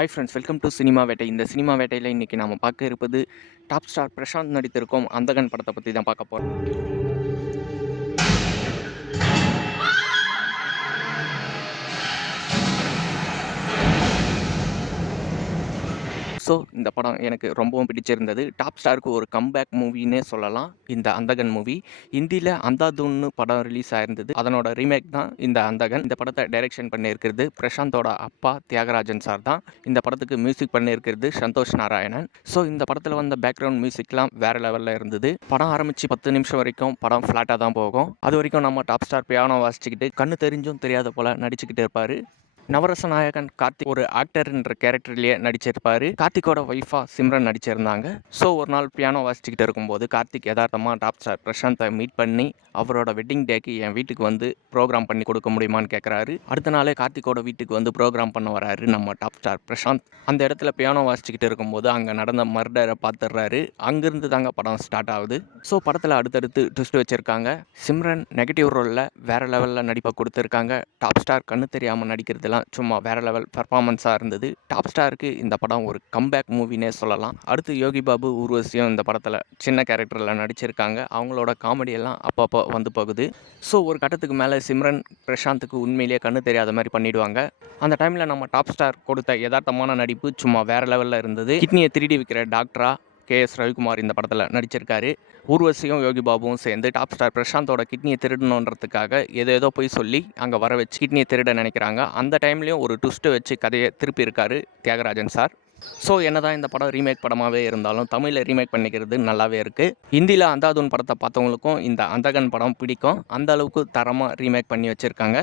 Hi friends welcome to cinema வேட்டை இந்த cinema வேட்டையில் இன்றைக்கி நாம் பார்க்க இருப்பது டாப் ஸ்டார் பிரசாந்த் நடித்திருக்கோம் அந்தகன் படத்தை பற்றி தான் பார்க்க போகிறோம் ஸோ இந்த படம் எனக்கு ரொம்பவும் பிடிச்சிருந்தது. டாப் ஸ்டாருக்கு ஒரு கம்பேக் மூவின்னே சொல்லலாம். இந்த அந்தகன் மூவி ஹிந்தியில் அந்தாதுன்னு படம் ரிலீஸ் ஆயிருந்தது. அதனோட ரீமேக் தான் இந்த அந்தகன். இந்த படத்தை டைரக்ஷன் பண்ணியிருக்கிறது பிரசாந்தோட அப்பா தியாகராஜன் சார் தான். இந்த படத்துக்கு மியூசிக் பண்ணியிருக்கிறது சந்தோஷ் நாராயணன். ஸோ இந்த படத்தில் வந்த பேக்ரவுண்ட் மியூசிக்லாம் வேறு லெவலில் இருந்தது. படம் ஆரம்பித்து பத்து நிமிஷம் வரைக்கும் படம் ஃப்ளாட்டாக தான் போகும். அது வரைக்கும் நம்ம டாப் ஸ்டார் பியானோ வாசிச்சுக்கிட்டு கண்ணு தெரிஞ்சும் தெரியாத போல் நடிச்சுக்கிட்டு இருப்பார். நவரச நாயகன் கார்த்திக் ஒரு ஆக்டர்ன்ற கேரக்டர்லேயே நடிச்சிருப்பாரு. கார்த்திகோட ஒய்ஃபா சிம்ரன் நடிச்சிருந்தாங்க. ஸோ ஒரு நாள் பியானோ வாசிச்சுக்கிட்டு இருக்கும்போது கார்த்திக் யதார்த்தமாக டாப் ஸ்டார் பிரசாந்தை மீட் பண்ணி அவரோட வெட்டிங் டேக்கு என் வீட்டுக்கு வந்து ப்ரோக்ராம் பண்ணி கொடுக்க முடியுமான்னு கேட்குறாரு அடுத்த நாளே கார்த்திகோட வீட்டுக்கு வந்து ப்ரோக்ராம் பண்ண வராரு நம்ம டாப் ஸ்டார் பிரசாந்த். அந்த இடத்துல பியானோ வாசிச்சுக்கிட்டு இருக்கும்போது அங்கே நடந்த மர்டரை பார்த்துடுறாரு அங்கிருந்து தாங்க படம் ஸ்டார்ட் ஆகுது. ஸோ படத்தில் அடுத்தடுத்து ட்விஸ்ட் வச்சுருக்காங்க. சிம்ரன் நெகட்டிவ் ரோலில் வேறு லெவலில் நடிப்பை கொடுத்துருக்காங்க. டாப் ஸ்டார் கண்ணு தெரியாமல் நடிக்கிறதுலாம் சும்மா வேற லெவல் பர்ஃபார்மன்ஸாக இருந்தது. டாப் ஸ்டாருக்கு இந்த படம் ஒரு கம்பேக் மூவினே சொல்லலாம். அடுத்து யோகி பாபு ஊர்வசியும் இந்த படத்தில் சின்ன கேரக்டரில் நடிச்சிருக்காங்க. அவங்களோட காமெடியெல்லாம் அப்பப்போ வந்து போகுது. ஸோ ஒரு கட்டத்துக்கு மேலே சிம்ரன் பிரசாந்துக்கு உண்மையிலேயே கண்ணு தெரியாத மாதிரி பண்ணிடுவாங்க. அந்த டைமில் நம்ம டாப் ஸ்டார் கொடுத்த யதார்த்தமான நடிப்பு சும்மா வேறு லெவலில் இருந்தது. கிட்னியை திருடி விற்கிற டாக்டரா கே எஸ் ரவிக்குமார் இந்த படத்தில் நடிச்சிருக்காரு. ஊர்வசியும் யோகி பாபுவும் சேர்ந்து டாப் ஸ்டார் பிரசாந்தோட கிட்னியை திருடணுன்றதுக்காக ஏதோ ஏதோ போய் சொல்லி அங்கே வர வச்சு கிட்னியை திருட நினைக்கிறாங்க. அந்த டைம்லேயும் ஒரு ட்விஸ்ட்டு வச்சு கதையை திருப்பி இருக்காரு தியாகராஜன் சார். ஸோ என்னதான் இந்த படம் ரீமேக் படமாகவே இருந்தாலும் தமிழில் ரீமேக் பண்ணிக்கிறது நல்லாவே இருக்குது ஹிந்தியில் அந்தாதுன் படத்தை பார்த்தவங்களுக்கும் இந்த அந்தகன் படம் பிடிக்கும். அந்த அளவுக்கு தரமாக ரீமேக் பண்ணி வச்சுருக்காங்க.